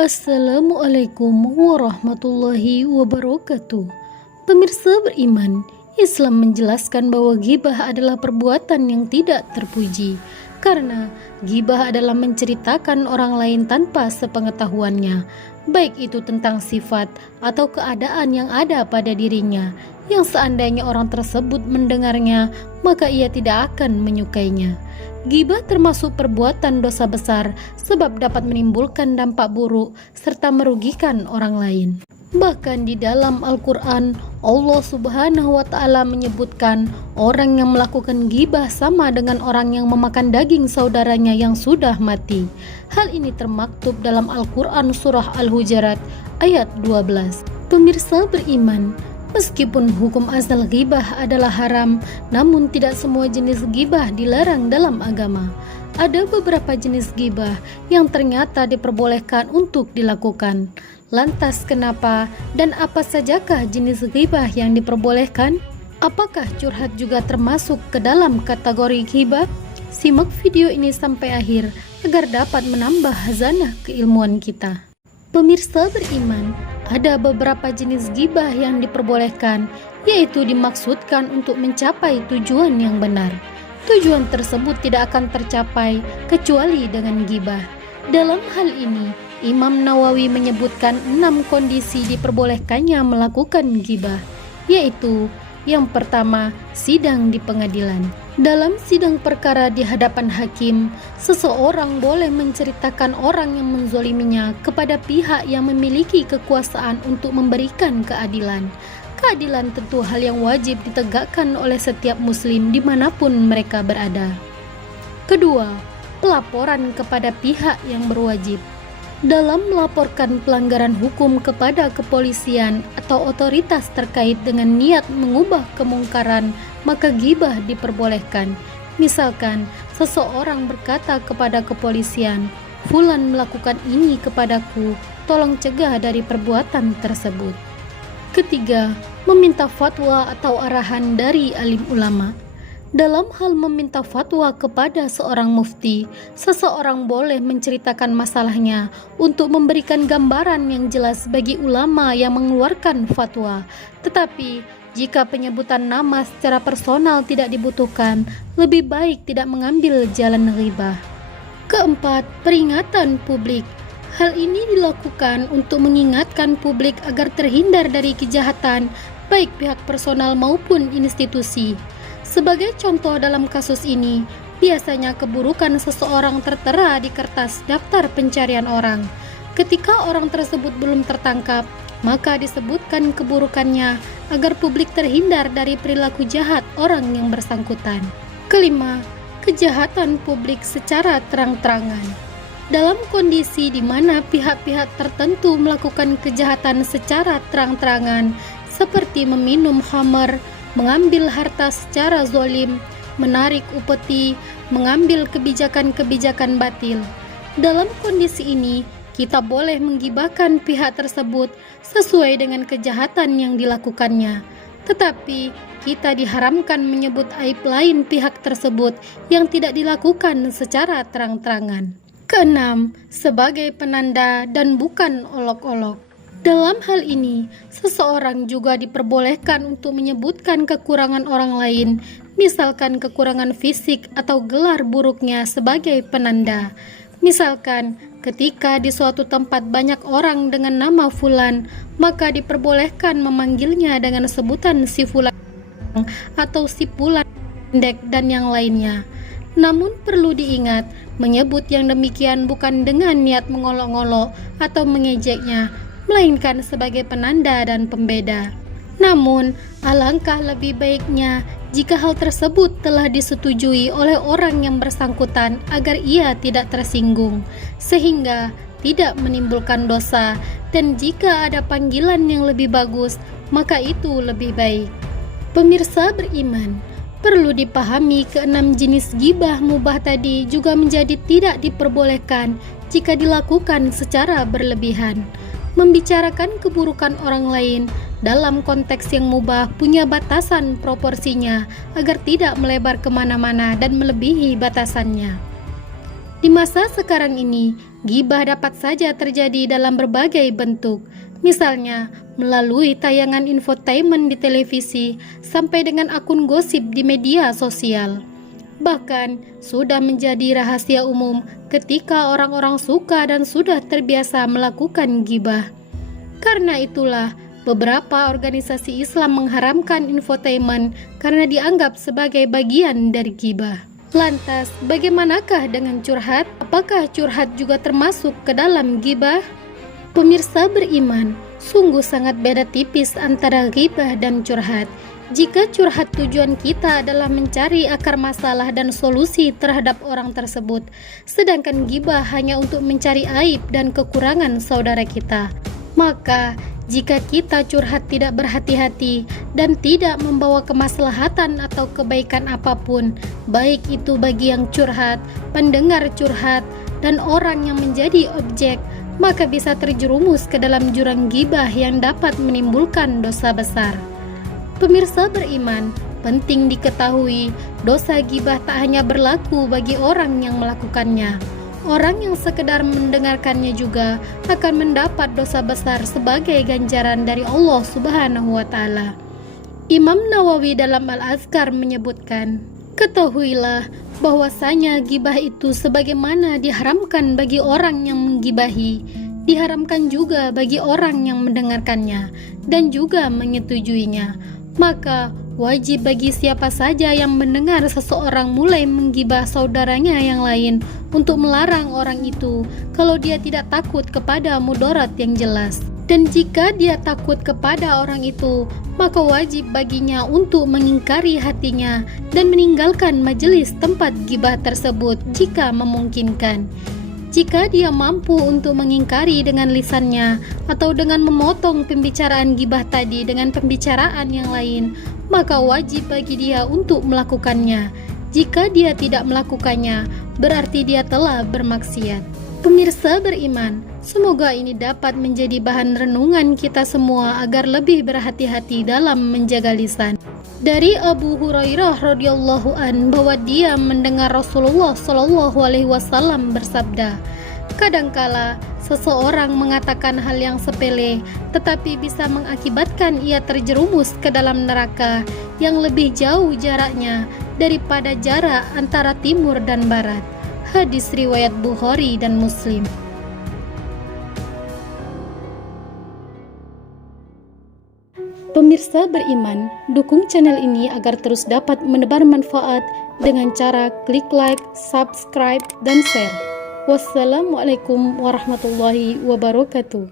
Assalamualaikum warahmatullahi wabarakatuh. Pemirsa beriman, Islam menjelaskan bahwa ghibah adalah perbuatan yang tidak terpuji, karena ghibah adalah menceritakan orang lain tanpa sepengetahuannya, baik itu tentang sifat atau keadaan yang ada pada dirinya, yang seandainya orang tersebut mendengarnya, maka ia tidak akan menyukainya. Ghibah termasuk perbuatan dosa besar sebab dapat menimbulkan dampak buruk serta merugikan orang lain. Bahkan di dalam Al-Quran, Allah Subhanahu wa Ta'ala menyebutkan orang yang melakukan ghibah sama dengan orang yang memakan daging saudaranya yang sudah mati. Hal ini termaktub dalam Al-Quran surah Al-Hujurat ayat 12. Pemirsa beriman, meskipun hukum asal ghibah adalah haram, namun tidak semua jenis ghibah dilarang dalam agama. Ada beberapa jenis ghibah yang ternyata diperbolehkan untuk dilakukan. Lantas kenapa dan apa sajakah jenis ghibah yang diperbolehkan? Apakah curhat juga termasuk ke dalam kategori ghibah? Simak video ini sampai akhir agar dapat menambah khazanah keilmuan kita. Pemirsa beriman, ada beberapa jenis ghibah yang diperbolehkan, yaitu dimaksudkan untuk mencapai tujuan yang benar. Tujuan tersebut tidak akan tercapai kecuali dengan ghibah. Dalam hal ini, Imam Nawawi menyebutkan 6 kondisi diperbolehkannya melakukan ghibah, yaitu yang pertama, sidang di pengadilan. Dalam sidang perkara di hadapan hakim, seseorang boleh menceritakan orang yang menzoliminya kepada pihak yang memiliki kekuasaan untuk memberikan keadilan. Keadilan tentu hal yang wajib ditegakkan oleh setiap muslim dimanapun mereka berada. Kedua, pelaporan kepada pihak yang berwajib. Dalam melaporkan pelanggaran hukum kepada kepolisian atau otoritas terkait dengan niat mengubah kemungkaran, maka ghibah diperbolehkan. Misalkan, seseorang berkata kepada kepolisian, "Fulan melakukan ini kepadaku, tolong cegah dari perbuatan tersebut." Ketiga, meminta fatwa atau arahan dari alim ulama. Dalam hal meminta fatwa kepada seorang mufti, seseorang boleh menceritakan masalahnya untuk memberikan gambaran yang jelas bagi ulama yang mengeluarkan fatwa. Tetapi, jika penyebutan nama secara personal tidak dibutuhkan, lebih baik tidak mengambil jalan ghibah. Keempat, peringatan publik. Hal ini dilakukan untuk mengingatkan publik agar terhindar dari kejahatan, baik pihak personal maupun institusi. Sebagai contoh dalam kasus ini, biasanya keburukan seseorang tertera di kertas daftar pencarian orang. Ketika orang tersebut belum tertangkap, maka disebutkan keburukannya agar publik terhindar dari perilaku jahat orang yang bersangkutan. Kelima, kejahatan publik secara terang-terangan. Dalam kondisi di mana pihak-pihak tertentu melakukan kejahatan secara terang-terangan, seperti meminum khamar, mengambil harta secara zalim, menarik upeti, mengambil kebijakan-kebijakan batil. Dalam kondisi ini, kita boleh menggibahkan pihak tersebut sesuai dengan kejahatan yang dilakukannya. Tetapi, kita diharamkan menyebut aib lain pihak tersebut yang tidak dilakukan secara terang-terangan. Keenam, sebagai penanda dan bukan olok-olok. Dalam hal ini, seseorang juga diperbolehkan untuk menyebutkan kekurangan orang lain, misalkan kekurangan fisik atau gelar buruknya sebagai penanda. Misalkan, ketika di suatu tempat banyak orang dengan nama Fulan, maka diperbolehkan memanggilnya dengan sebutan si Fulan atau si Fulan pendek dan yang lainnya. Namun perlu diingat, menyebut yang demikian bukan dengan niat mengolok-olok atau mengejeknya, melainkan sebagai penanda dan pembeda. Namun, alangkah lebih baiknya jika hal tersebut telah disetujui oleh orang yang bersangkutan agar ia tidak tersinggung, sehingga tidak menimbulkan dosa, dan jika ada panggilan yang lebih bagus, maka itu lebih baik. Pemirsa beriman, perlu dipahami keenam jenis ghibah mubah tadi juga menjadi tidak diperbolehkan jika dilakukan secara berlebihan. Membicarakan keburukan orang lain dalam konteks yang mubah punya batasan proporsinya agar tidak melebar kemana-mana dan melebihi batasannya. Di masa sekarang ini, Gibah dapat saja terjadi dalam berbagai bentuk, misalnya melalui tayangan infotainment di televisi sampai dengan akun gosip di media sosial. Bahkan sudah menjadi rahasia umum ketika orang-orang suka dan sudah terbiasa melakukan gibah. Karena itulah beberapa organisasi Islam mengharamkan infotainment karena dianggap sebagai bagian dari gibah. Lantas, bagaimanakah dengan curhat? Apakah curhat juga termasuk ke dalam gibah? Pemirsa beriman, sungguh sangat beda tipis antara gibah dan curhat. Jika curhat tujuan kita adalah mencari akar masalah dan solusi terhadap orang tersebut, sedangkan gibah hanya untuk mencari aib dan kekurangan saudara kita, maka jika kita curhat tidak berhati-hati dan tidak membawa kemaslahatan atau kebaikan apapun, baik itu bagi yang curhat, pendengar curhat, dan orang yang menjadi objek, maka bisa terjerumus ke dalam jurang gibah yang dapat menimbulkan dosa besar. Pemirsa beriman, penting diketahui, dosa gibah tak hanya berlaku bagi orang yang melakukannya. Orang yang sekedar mendengarkannya juga akan mendapat dosa besar sebagai ganjaran dari Allah Subhanahu wa Ta'ala. Imam Nawawi dalam Al-Azkar menyebutkan, ketahuilah bahwasanya gibah itu sebagaimana diharamkan bagi orang yang menggibahi, diharamkan juga bagi orang yang mendengarkannya dan juga menyetujuinya. Maka wajib bagi siapa saja yang mendengar seseorang mulai menggibah saudaranya yang lain untuk melarang orang itu kalau dia tidak takut kepada mudarat yang jelas. Dan jika dia takut kepada orang itu, maka wajib baginya untuk mengingkari hatinya dan meninggalkan majelis tempat gibah tersebut jika memungkinkan. Jika dia mampu untuk mengingkari dengan lisannya atau dengan memotong pembicaraan gibah tadi dengan pembicaraan yang lain, maka wajib bagi dia untuk melakukannya. Jika dia tidak melakukannya, berarti dia telah bermaksiat. Pemirsa beriman, semoga ini dapat menjadi bahan renungan kita semua agar lebih berhati-hati dalam menjaga lisan. Dari Abu Hurairah radhiyallahu an bahwa dia mendengar Rasulullah shallallahu alaihi wasallam bersabda, kadangkala seseorang mengatakan hal yang sepele tetapi bisa mengakibatkan ia terjerumus ke dalam neraka yang lebih jauh jaraknya daripada jarak antara timur dan barat. Hadis riwayat Bukhari dan Muslim. Pemirsa beriman, dukung channel ini agar terus dapat menebar manfaat dengan cara klik like, subscribe, dan share. Wassalamualaikum warahmatullahi wabarakatuh.